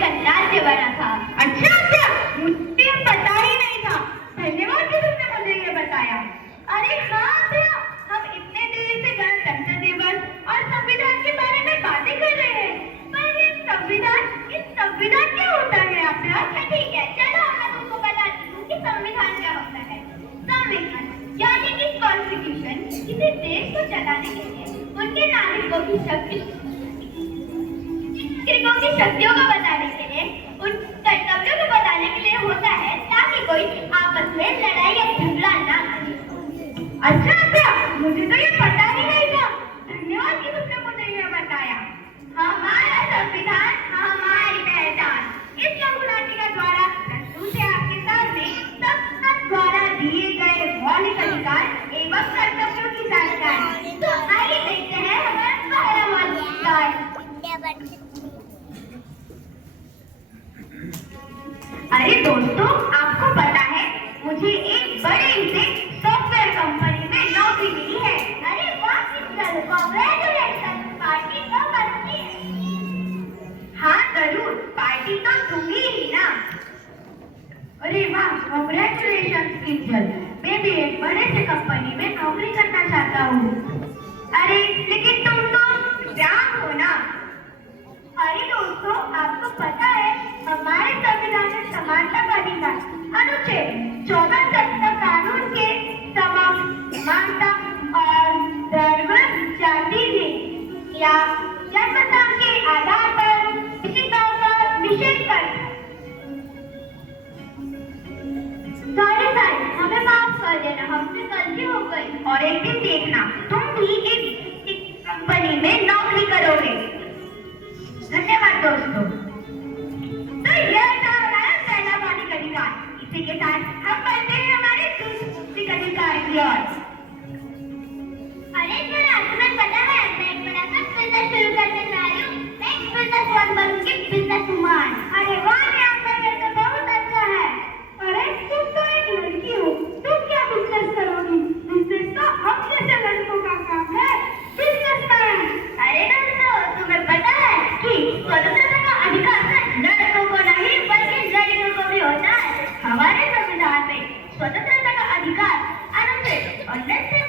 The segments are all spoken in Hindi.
गणराज्य बना था। अच्छा अच्छा, मुझे पता ही नहीं था। धन्यवाद कि तुमने मुझे ये बताया। अरे हाँ भैया, हम इतने देर से गणतंत्र दिवस और संविधान के बारे में बातें कर रहे हैं, पर ये संविधान क्या होता है आप? अच्छा ठीक है, चलो मैं तुमको बताती हूँ कि संविधान क्या होता है। संविधान यानी कि कॉन्स्टिट्यूशन किसी देश को चलाने के लिए उनके नागरिकों की शक्तियों को बताने के लिए, उन कर्तव्यों को बताने के लिए होता है, ताकि कोई आपस में लड़ाई या झगड़ा ना करे। अच्छा अच्छा, मुझे तो ये पता ही नहीं था। धन्यवाद कि तुमने मुझे ये बताया। हमारा संविधान हमारी पहचान। इस लघु नाटिका द्वारा प्रस्तुत है आपके सामने संसद द्वारा दिए गए मौलिक अधिकार एवं कर्तव्यों की जानकारी। तो आइए देखते हैं हमारा पहला मौलिक अधिकार। अरे दोस्तों, आपको पता है मुझे एक बड़े से सॉफ्टवेयर कंपनी में नौकरी मिली है। अरे वाह, कांग्रेचुलेशन, पार्टी तो बनती है। हाँ जरूर, पार्टी तो दूंगी ही ना। अरे वाह, कांग्रेचुलेशन किंजल, मैं भी एक बड़े से कंपनी में नौकरी करना चाहता हूँ। अरे लेकिन तुम तो ब्राह्मण हो ना। अरे दोस्तों, आपको पता है हमारे संविधान में समानता का अधिकार अनुच्छेद 14 कानून के समानता और धर्म, जाति या जन्मस्थान के आधार पर विशिष्टताओं का निषेध करता है। सॉरी हमें माफ कर देना, हमसे गलती हो गई। और एक दिन देखना, तुम भी एक कंपनी में नौकरी करोगे। धन्यवाद दोस्तों। तो यह था हमारा पहला मौलिक अधिकार। इसी के साथ हम बढ़ते हैं हमारे दूसरे अधिकार की ओर। अरे जरा, तुम्हें पता है मैं एक बड़ा सा बिजनेस शुरू करने जा रही हूँ। मैं एक बिजनेसमैन बनूंगी, बिजनेस वुमन। अरे वाह, ये तो बहुत अच्छा है। अरे तुम तो एक लड़की हो, तुम क्या बिजनेस करोगी? बिजनेस तो हम जैसे लड़कों का काम है, बिजनेसमैन। अरे दोस्तों, तुम्हें पता है कि स्वतंत्रता का अधिकार सिर्फ लड़कों को नहीं बल्कि लड़कियों को भी होता है। हमारे संविधान में स्वतंत्रता का अधिकार अनुच्छेद 19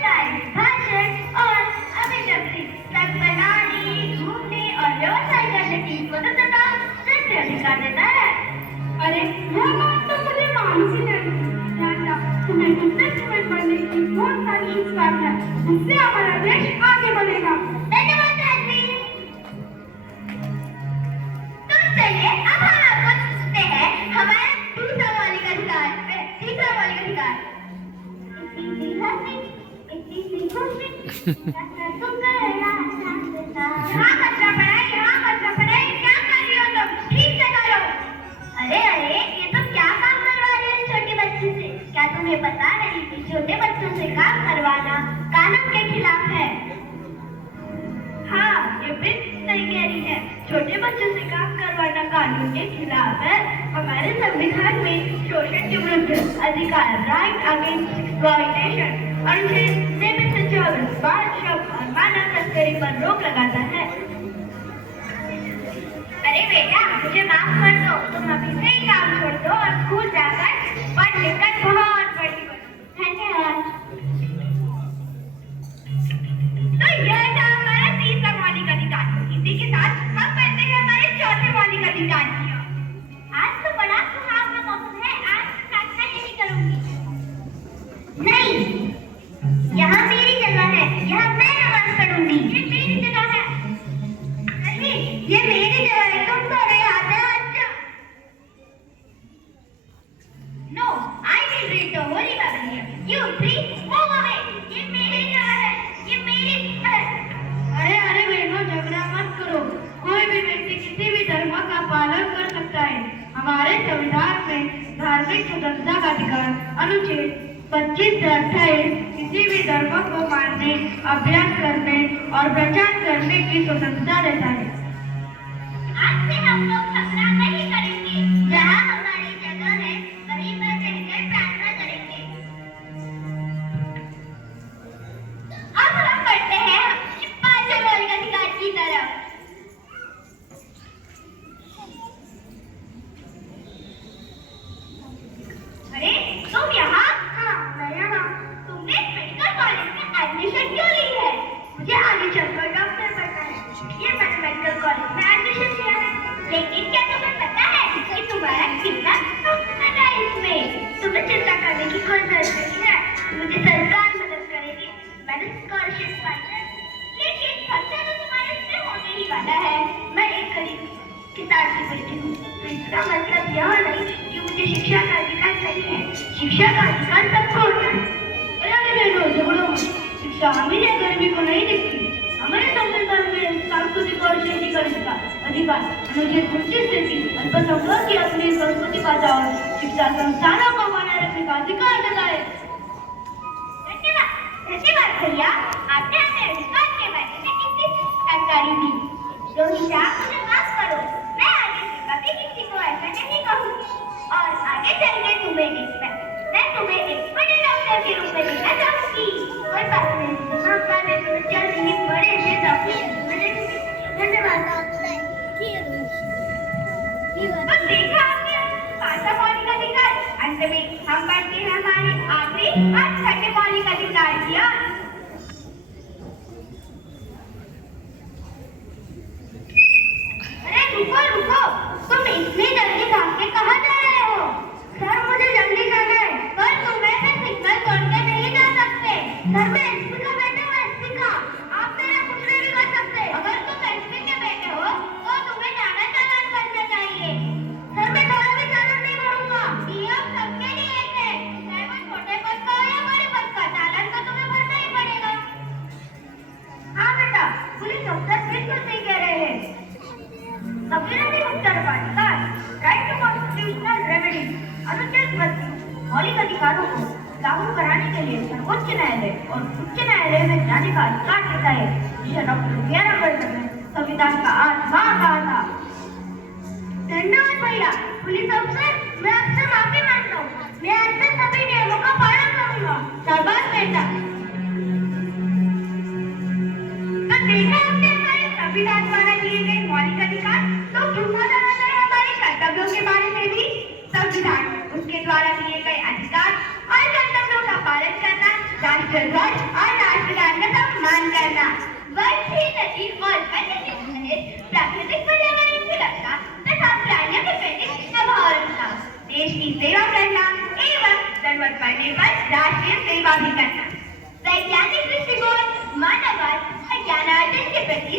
भाषण और अभिव्यक्ति तक बनाने, घूमने और व्यवसाय करने की स्वतंत्रता सिर्फ अधिकार देता है। अरे यह बात तो मुझे मालूम ही नहीं था। तुम्हें बिजनेसमैन बनने की बहुत सारी शुभकामनाएं। इससे हमारा देश आगे बढ़ेगा। धन्यवाद रणवीर। तो चलिए अब हम आपको पूछते हैं हमारा तीसरा मौलिक अधिकार। यहाँ कचरा पड़ा है, यहाँ कचरा पड़ा है, क्या कर रही हो तुम? ठीक से करो। अरे ये तो क्या काम करवा रही है छोटी बच्ची से? क्या तुम्हें पता नहीं कि छोटे बच्चों से काम करवाना कानून के खिलाफ है? हाँ, ये बिल्कुल सही कह रही है। छोटे बच्चों से काम करवाना कानून के खिलाफ है। हमारे संविधान में शोषण के विरुद्ध अधिकार, राइट अगेंस्ट एक्सप्लॉयटेशन, अनुच्छेद 23 से 24 बाल श्रम और मानव तस्करी पर रोक लगाता है। अरे बेटा, मुझे माफ कर दो, तुम अभी से ही काम छोड़ दो और स्कूल जाकर पढ़ लिखकर बहुत बड़ी बनो। धन्यवाद। तो यह था हमारा तीसरा मौलिक अधिकार। इसी के साथ हम बढ़ते हैं हमारे चौथे मौलिक अधिकार की ओर। आज तो बड़ा सुहावना मौसम है, आज प्रार्थना नहीं करूंगी। नहीं, यहाँ मेरी जगह है, यहाँ मैं नमाज पढ़ूंगी। ये मेरी जगह है। नहीं, ये मेरी जगह है, तुम तो रहे आते हो। अच्छा। No, I will read the Holy Bible here. You three, move away. ये मेरी जगह है, ये मेरी जगह है। अरे बहनों, झगड़ा मत करो। कोई भी व्यक्ति किसी भी धर्म का पालन कर सकता है। हमारे संविधान में धार्मिक स्वतंत्रता का अधिकार अनुच्छेद 25 से 28 किसी भी धर्म को मानने, अभ्यास करने और प्रचार करने की स्वतंत्रता देता है। आज से हम लोग झगड़ा नहीं करेंगे। जहाँ हमारी जगह है वहीं पर रहकर प्रार्थना करेंगे। अब हम बढ़ते हैं पांचवें मौलिक अधिकार की तरफ। किताब से पढ़ती हूँ तो इसका मतलब यह नहीं कि मुझे शिक्षा का अधिकार नहीं है। शिक्षा का अधिकार सबको होता है। शिक्षा हमें गर्मी को नहीं देखती। हमारे संविधान में सांस्कृतिक और शैक्षिक अधिकार अनुच्छेद 29 देती अल्पसंख्यक की अपनी संस्कृति भाषा और शिक्षा संस्थानों को बनाए रखने का अधिकार देता है। धन्यवाद भैया, आपने हमें अधिकार के बारे में इतनी जानकारी दी। रोहिता, मुझे माफ करो, मैं आगे से कभी किसी को ऐसा नहीं कहूँगी और आगे चलकर मैं तुम्हें एक बड़े डॉक्टर के रूप में देखना चाहूँगी। कोई बात नहीं, हम बाद में तुम्हें जल्द ही बड़े से डॉक्टर के रूप में देखेंगे। धन्यवाद। तो देखा आपने भाषा मौलिक अधिकार। अंत में हम बढ़ते हैं हमारे आखिरी और छठे मौलिक अधिकार की ओर। अरे रुको, तुम इतनी जल्दी भाग के कहाँ जा रहे हो? सर मुझे जल्दी जाना है। पर तुम ऐसे सिग्नल तोड़ के नहीं जा सकते। सर मैं एसपी का बेटा हूँ, एसपी का। आप मेरा कुछ नहीं कर सकते। अगर तुम एसपी के बेटे हो तो तुम्हें ज्यादा चालान बनना चाहिए। सर मैं थोड़ा भी चालान नहीं भरूंगा। नियम सबके लिए एक है, चाहे वो छोटे पद का हो या बड़े पद का, चालान तो तुम्हें भरना ही पड़ेगा। हाँ बेटा, पुलिस अफसर बिल्कुल सही कह रहे हैं। संविधानिक उत्तराधिकार, राइट टू कॉन्स्टिट्यूशनल रेमेडी, अनुच्छेद 32 मौलिक अधिकारों को लागू कराने के लिए सर्वोच्च न्यायालय और उच्च न्यायालय में जाने का अधिकार देता है, जिसे डॉक्टर बी.आर. अम्बेडकर ने संविधान का आत्मा कहा था। धन्यवाद भैया। पुलिस अफसर, मैं आपसे माफी मांगता हूँ। मैं आज से सभी नियमों का पालन करूंगा। शाबाश बेटा। तो देखा हमने हमारे संविधान द्वारा दिए गए मौलिक अधिकार, तो क्यों ना जाना जाए हमारे कर्तव्यों के बारे में भी। संविधान, उसके द्वारा दिए गए अधिकार और कर्तव्यों का पालन करना, राष्ट्रध्वज और राष्ट्रगान का सम्मान करना, वन्य नदी और अन्य जीव प्राकृतिक पर्यावरण की रक्षा तथा प्राणियों के प्रति स्वभाव रखना, देश की सेवा करना एवं जरूरत पड़ने पर राष्ट्रीय सेवा भी करना, वैज्ञानिक दृष्टिकोण, मानववाद, ज्ञानार्जन के प्रति